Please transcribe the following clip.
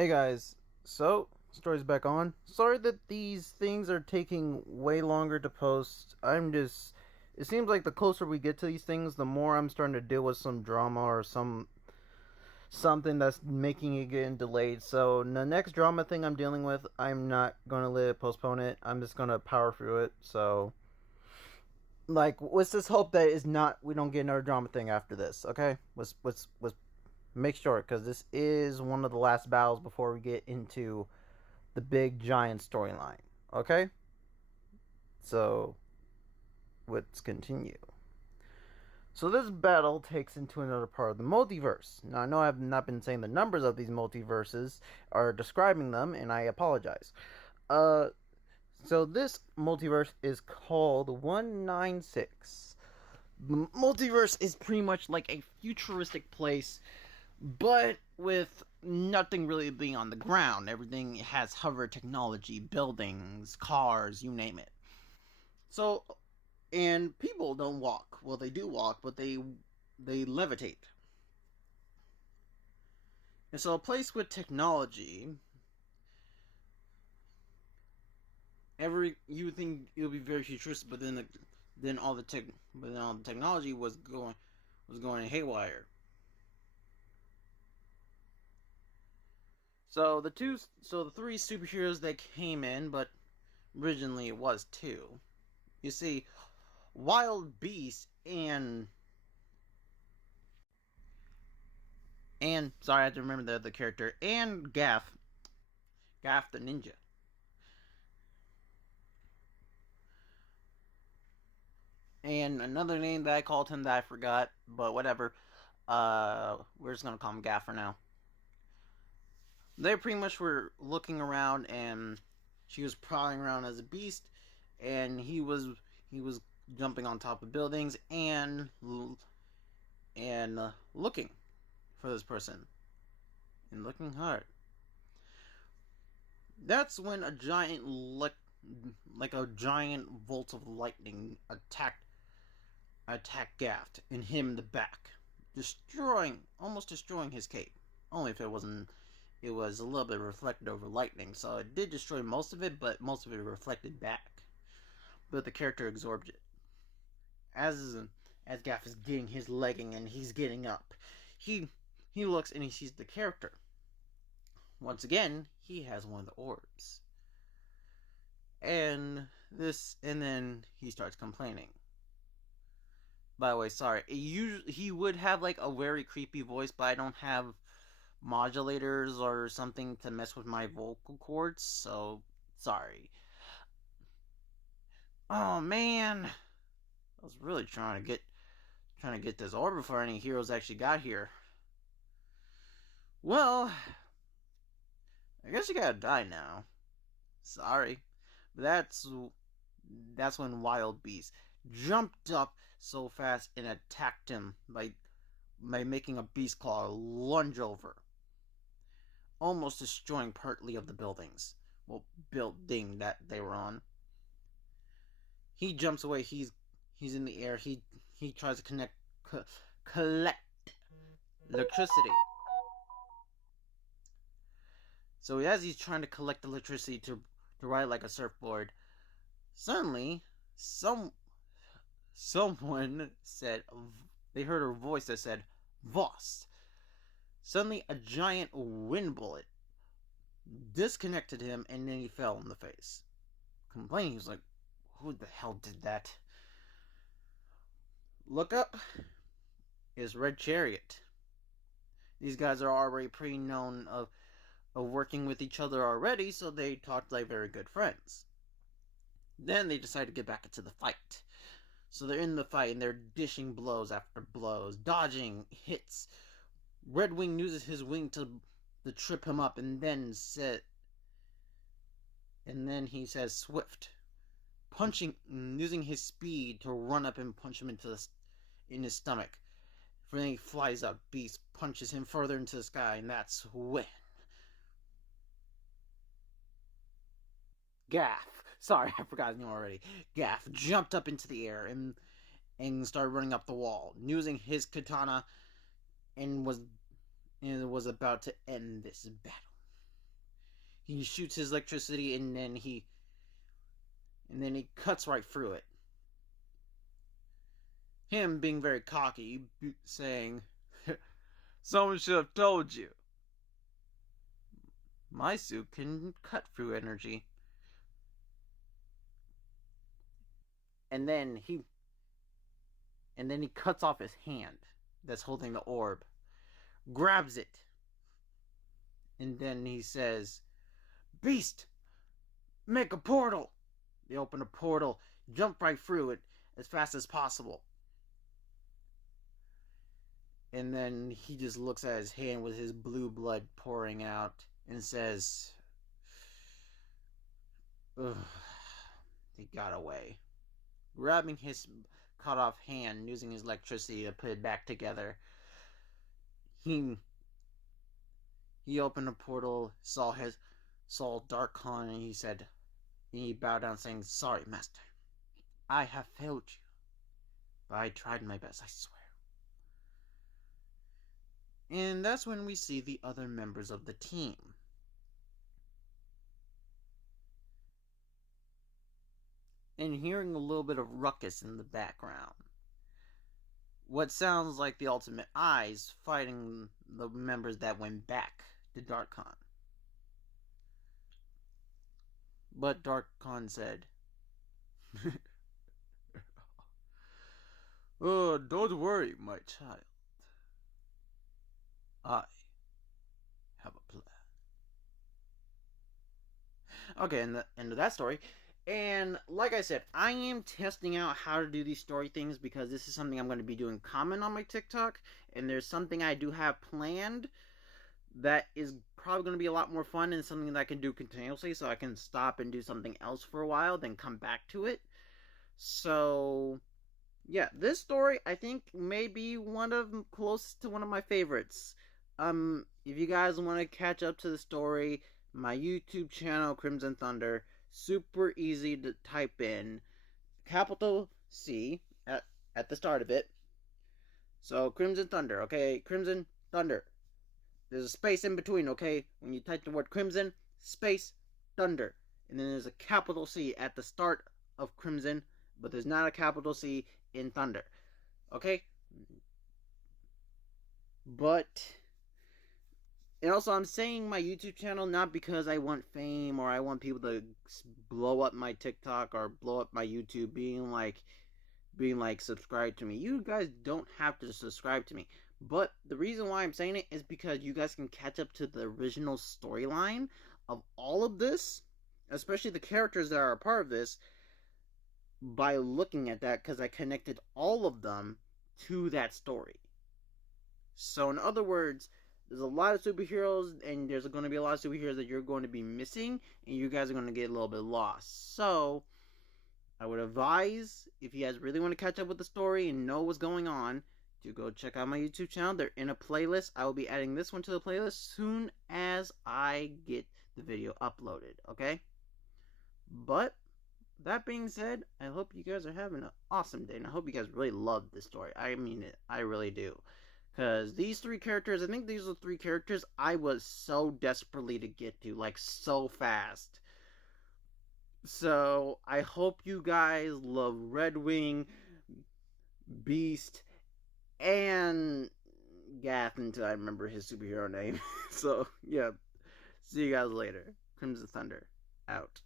Hey guys, so story's back on. Sorry that these things are taking way longer to post. It seems like the closer we get to these things, the more I'm starting to deal with some drama or something that's making it getting delayed. So the next drama thing I'm dealing with, I'm not gonna let it postpone it. I'm just gonna power through it. So let's just hope that it's not we don't get another drama thing after this. Okay, let's make sure because this is one of the last battles before we get into the big giant storyline. Okay? So let's continue. So this battle takes into another part of the multiverse. Now I know I've not been saying the numbers of these multiverses or describing them, and I apologize. Uh so this multiverse is called 196. The multiverse is pretty much like a futuristic place, but with nothing really being on the ground. Everything has hover technology, buildings, cars, you name it. So, and people don't walk. Well, they do walk, but they levitate. And so, a place with technology, every you would think it would be very futuristic, but then all the technology was going haywire. So the three superheroes that came in, but originally it was two. You see, Wild Beast and sorry, I have to remember the other character and Gaff the ninja. And another name that I called him that I forgot, but whatever. We're just gonna call him Gaff for now. They pretty much were looking around, and she was prowling around as a beast, and he was jumping on top of buildings and looking for this person and looking hard. That's when like a giant bolt of lightning attacked Gaff and him in the back, almost destroying his cape. Only if it was a little bit reflected over lightning, so it did destroy most of it, but most of it reflected back. But the character absorbed it. As as Gaff is getting his legging and he's getting up, he he looks and he sees the character. Once again, he has one of the orbs. And then he starts complaining. By the way, sorry. He would have like a very creepy voice, but I don't have modulators or something to mess with my vocal cords, so sorry. Oh man, I was really trying to get this orb before any heroes actually got here. Well, I guess you gotta die now. Sorry, but that's when Wild Beast jumped up so fast and attacked him by making a beast claw lunge over, almost destroying partly of the buildings. Well, building that they were on. He jumps away. He's in the air. He tries to collect electricity. So as he's trying to collect electricity to ride like a surfboard, suddenly some someone said they heard a voice that said Voss. Suddenly a giant wind bullet disconnected him and then he fell in the face. Complaining, he was like, who the hell did that? Look up is Red Chariot. These guys are already pretty known of working with each other already, so they talked like very good friends. Then they decide to get back into the fight. So they're in the fight and they're dishing blows after blows, dodging hits. Red Wing uses his wing to trip him up, and then he says Swift, punching using his speed to run up and punch him in his stomach. Then he flies up. Beast punches him further into the sky, and that's when Gaff. Sorry, I forgot his name already. Gaff jumped up into the air and started running up the wall, using his katana, and was about to end this battle. he shoots his electricity, and then he cuts right through it. Him being very cocky, saying, "Someone should have told you. My suit can cut through energy." And then he cuts off his hand that's holding the orb, grabs it, and then he says, "Beast, make a portal." They open a portal, jump right through it as fast as possible. And then he just looks at his hand with his blue blood pouring out and says, "Ugh." He got away. Grabbing his cut off hand, using his electricity to put it back together, he opened a portal, saw Dark Khan, and he bowed down, saying, "Sorry, master. I have failed you. But I tried my best, I swear." And that's when we see the other members of the team. And hearing a little bit of ruckus in the background. What sounds like the Ultimate Eyes fighting the members that went back to Dark Khan. But Dark Khan said, "Oh, don't worry, my child. I have a plan." Okay, and the end of that story. And like I said, I am testing out how to do these story things because this is something I'm going to be doing common on my TikTok. And there's something I do have planned that is probably going to be a lot more fun and something that I can do continuously, so I can stop and do something else for a while, then come back to it. So yeah, this story I think may be close to one of my favorites. If you guys want to catch up to the story, my YouTube channel, Crimson Thunder, super easy to type in, capital C at the start of it. So Crimson Thunder, okay, Crimson Thunder. There's a space in between, okay? When you type the word Crimson, space, Thunder. And then there's a capital C at the start of Crimson, but there's not a capital C in Thunder. Okay? But, and also I'm saying my YouTube channel not because I want fame or I want people to blow up my TikTok or blow up my YouTube being like subscribe to me. You guys don't have to subscribe to me. But the reason why I'm saying it is because you guys can catch up to the original storyline of all of this, especially the characters that are a part of this, by looking at that, because I connected all of them to that story. So in other words, there's a lot of superheroes, and there's going to be a lot of superheroes that you're going to be missing, and you guys are going to get a little bit lost. So I would advise, if you guys really want to catch up with the story and know what's going on, to go check out my YouTube channel. They're in a playlist. I will be adding this one to the playlist soon as I get the video uploaded, okay? But that being said, I hope you guys are having an awesome day, and I hope you guys really love this story. I mean it. I really do. Because these three characters, I think these are three characters I was so desperately to get to, like, so fast. So, I hope you guys love Red Wing, Beast, and Gath until I remember his superhero name. So, yeah. See you guys later. Crimson Thunder, out.